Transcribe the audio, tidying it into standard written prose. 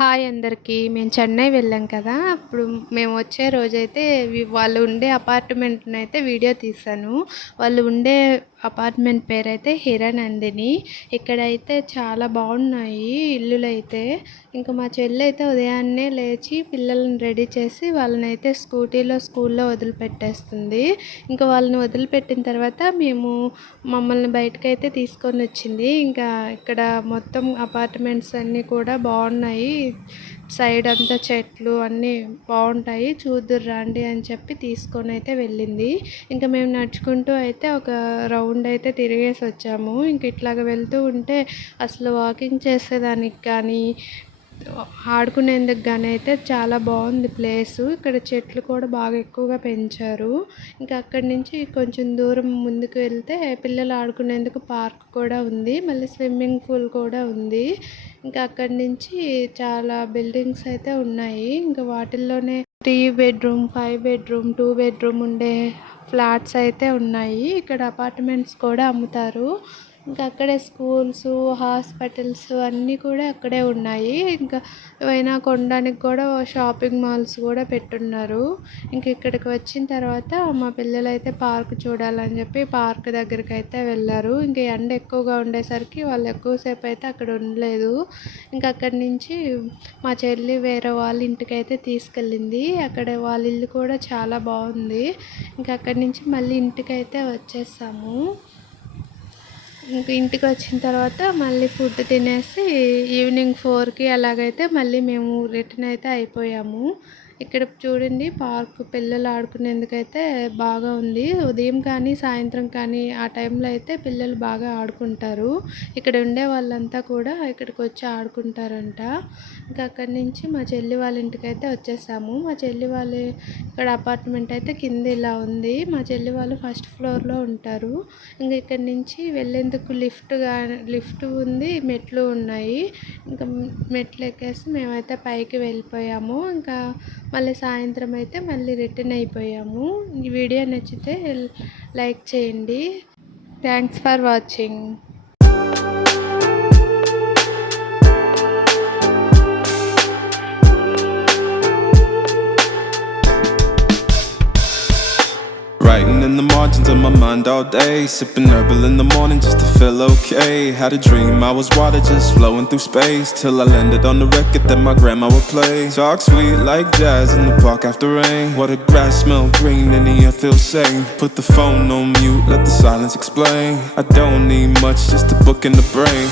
Hi అందరికీ. మేము చెన్నై వెళ్ళాం కదా! అప్పుడు మేము వచ్చే రోజైతే వాళ్ళు ఉండే అపార్ట్మెంట్‌నైతే వీడియో తీశాను. వాళ్ళు ఉండే అపార్ట్మెంట్ పేరైతే హిరానందిని. ఇక్కడైతే చాలా బాగున్నాయి ఇల్లులైతే. ఇంకా మా చెల్లైతే ఉదయాన్నే లేచి పిల్లల్ని రెడీ చేసి వాళ్ళనైతే స్కూల్లో వదిలిపెట్టేస్తుంది. ఇంకా వాళ్ళని వదిలిపెట్టిన తర్వాత మమ్మల్ని బయటకైతే తీసుకొనొచ్చింది. ఇంకా ఇక్కడ మొత్తం అపార్ట్మెంట్స్ అన్నీ కూడా బాగున్నాయి. సైడ్ అంతా చెట్లు అన్నీ బాగుంటాయి, చూద్దురు రండి అని చెప్పి తీసుకొని అయితే వెళ్ళింది. ఇంకా మేము నడుచుకుంటూ అయితే ఒక రౌండ్ అయితే తిరిగేసి వచ్చాము. ఇంక ఇట్లాగ వెళ్తూ ఉంటే అసలు వాకింగ్ చేసేదానికి కానీ ఆడుకునేందుకు కానీ అయితే చాలా బాగుంది ప్లేసు. ఇక్కడ చెట్లు కూడా బాగా ఎక్కువగా పెంచారు. ఇంకా అక్కడి నుంచి కొంచెం దూరం ముందుకు వెళ్తే పిల్లలు ఆడుకునేందుకు పార్క్ కూడా ఉంది, మళ్ళీ స్విమ్మింగ్ పూల్ కూడా ఉంది. ఇంకా అక్కడి నుంచి చాలా బిల్డింగ్స్ అయితే ఉన్నాయి. ఇంకా వాటిల్లోనే 3 బెడ్రూమ్, 5 బెడ్రూమ్, 2 బెడ్రూమ్ ఉండే ఫ్లాట్స్ అయితే ఉన్నాయి. ఇక్కడ అపార్ట్మెంట్స్ కూడా అమ్ముతారు. ఇంకా అక్కడే స్కూల్స్, హాస్పిటల్స్ అన్నీ కూడా అక్కడే ఉన్నాయి. ఇంకా ఏవైనా కొనడానికి కూడా షాపింగ్ మాల్స్ కూడా పెట్టున్నారు. ఇంక ఇక్కడికి వచ్చిన తర్వాత మా పిల్లలైతే పార్క్ చూడాలని చెప్పి పార్క్ దగ్గరికి అయితే వెళ్ళారు. ఇంకా ఎండ ఎక్కువగా ఉండేసరికి వాళ్ళు ఎక్కువసేపు అయితే అక్కడ ఉండలేదు. ఇంకా అక్కడి నుంచి మా చెల్లి వేరే వాళ్ళ ఇంటికైతే తీసుకెళ్ళింది. అక్కడ వాళ్ళ ఇల్లు కూడా చాలా బాగుంది. ఇంకా అక్కడి నుంచి మళ్ళీ ఇంటికైతే వచ్చేసాము. ఇంక ఇంటికి వచ్చిన తర్వాత మళ్ళీ ఫుడ్ తినేసి ఈవినింగ్ 4కి అలాగైతే మళ్ళీ మేము రిటర్న్ అయితే అయిపోయాము. ఇక్కడ చూడండి, పార్క్ పిల్లలు ఆడుకునేందుకైతే బాగా ఉంది. ఉదయం కానీ సాయంత్రం కానీ ఆ టైంలో అయితే పిల్లలు బాగా ఆడుకుంటారు. ఇక్కడ ఉండే వాళ్ళంతా కూడా ఇక్కడికి వచ్చి ఆడుకుంటారంట. ఇంకా అక్కడి నుంచి మా చెల్లి వాళ్ళ ఇంటికైతే వచ్చేసాము. మా చెల్లి వాళ్ళు ఇక్కడ అపార్ట్మెంట్ అయితే కింద ఇలా ఉంది. మా చెల్లి వాళ్ళు ఫస్ట్ ఫ్లోర్లో ఉంటారు. ఇంకా ఇక్కడి నుంచి వెళ్ళేందుకు లిఫ్ట్ ఉంది, మెట్లు ఉన్నాయి. ఇంకా మెట్లు ఎక్కేసి మేమైతే పైకి వెళ్ళిపోయాము. ఇంకా మళ్ళీ సాయంత్రం అయితే మళ్ళీ రిటర్న్ అయిపోయాము. ఈ వీడియో నచ్చితే లైక్ చేయండి. Thanks for watching. Writing in the margins of my mind all day, sipping herbal in the morning just to feel okay. Had a dream I was water just flowing through space, till I landed on the record that my grandma would play. Talk sweet like jazz in the park after rain. What the grass smell green and the air feels sane. Put the phone on mute, let the silence explain. I don't need much, just a book in the brain.